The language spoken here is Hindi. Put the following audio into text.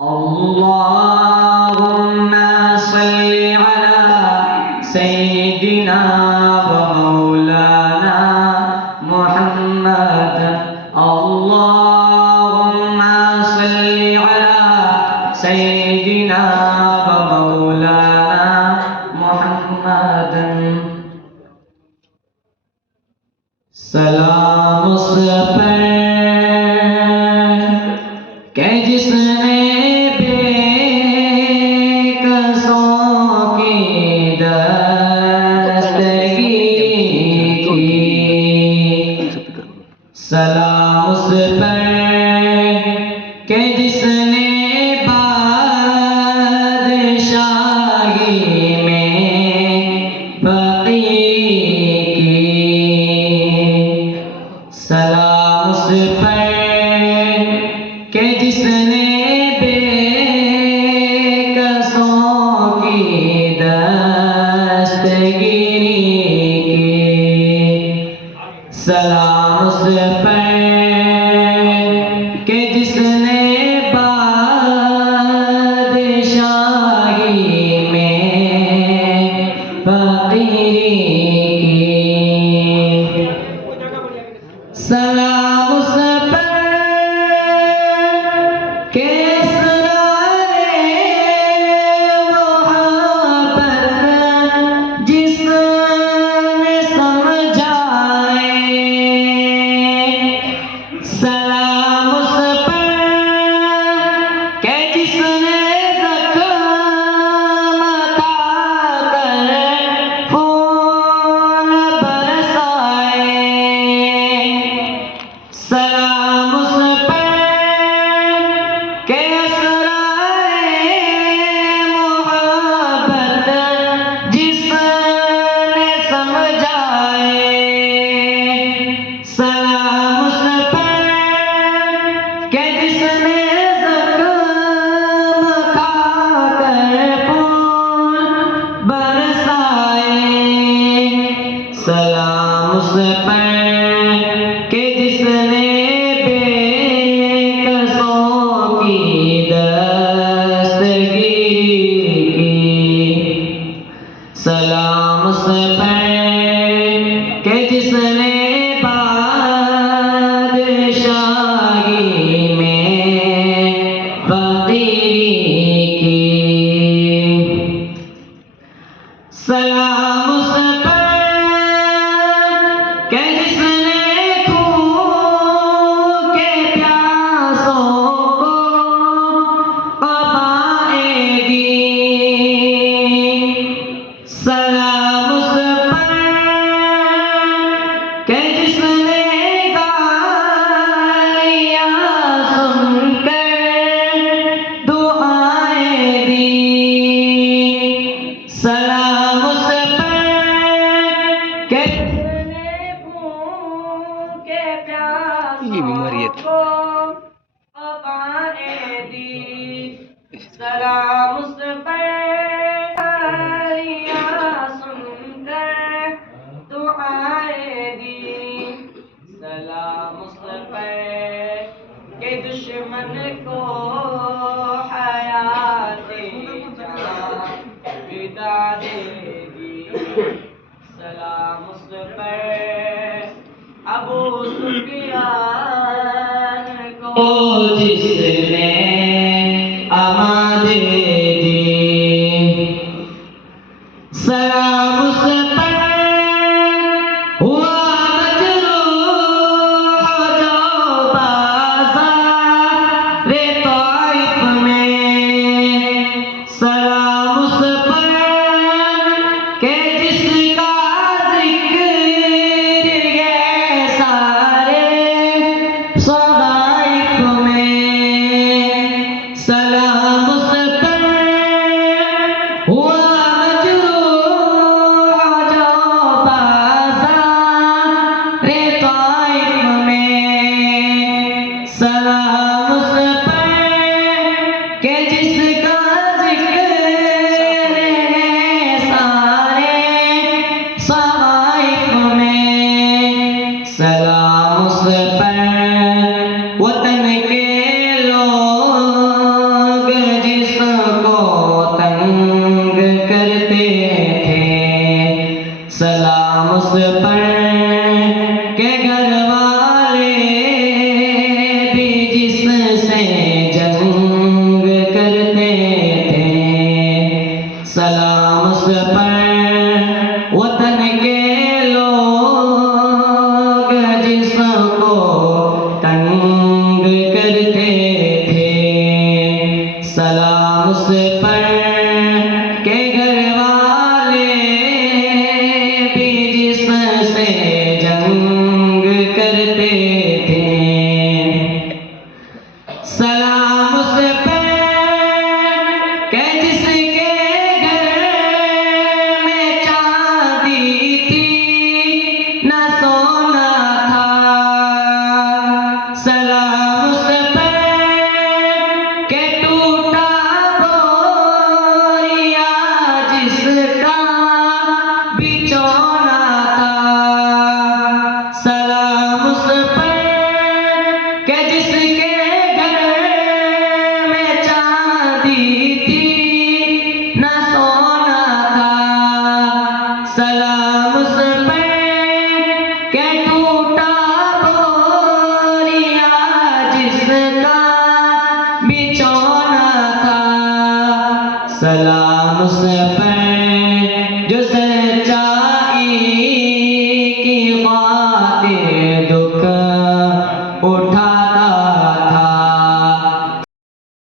अल्लाहुम्मा सल्लि अला सय्यिदिना व मौलाना मुहम्मद। अल्लाहुम्मा सल्लि अला सय्यिदिना व मौलाना मुहम्मद। सलाम उस पर के जिसने बेकसों की दस्तगी की। सलाम उस पर के जिसने बादशाही में फकीर की। सलाम उस पर के जिसने बेकसों की दस्तगिरी की। सलाम उस पर के जिसने बादशाही में फकीरी की। सलाम उस पर के इसरारे मोहब्बत जिसने समझाए। सलाम उस पर के जिसने ज़ख्म खाकर खून बरसाए। सलाम उस पर के असरारे मोहब्बत जिसने समझाए। सलाम उस पर के जिसने ज़ख्म खाकर खून बरसाए। सलाम उस पर के जिसने बेकसों की दस्तगिरी की। सलाम उस पर के जिसने बादशाही में फकीरी की। सलाम उस पर के जिसने खून के प्यासों को कबाएं दी। सलाम उस पर के जिसने गालियां सुनकर दुआएं दी। सलाम उस पर के जिसने भूख के प्यासों को कबाएं दी। सलाम उस पर गालियां सुनकर दुआएं दी। सलाम उस पर के दुश्मन को हयाते जान विदा देगी। सलाम उस पर अबू सुफियान को जिसने आमादे दी। सलाम उस पर हुआ मजरूह जो बाज़ारे ताइफ में। सलाम उस पर के जिसका जिक्र ये सारे सदाइफ में। सलाम उस पर हुआ मजरूह जो बाज़ारे ताइफ में। सलाम उस पर के जिसका जिक्र सारे सदाइफ में। सलाम उस पर वतन के लोग के घर वाले भी जिससे जंग करते थे। सलाम उस पर वतन के लोग जिसको तंग करते थे। सलाम उस पर के घर वाले भी जिससे जंग करते थे। सलाम उस पर के जिसके घर में चांदी थी न सोना था। सलाम उस पर के टूटा बोरिया जिसका बिछौना था। सलाम उस पर के जिसके घर में चांदी थी न सोना था। सलाम उस पर के टूटा बोरिया जिसका बिछौना था। सलाम उस पर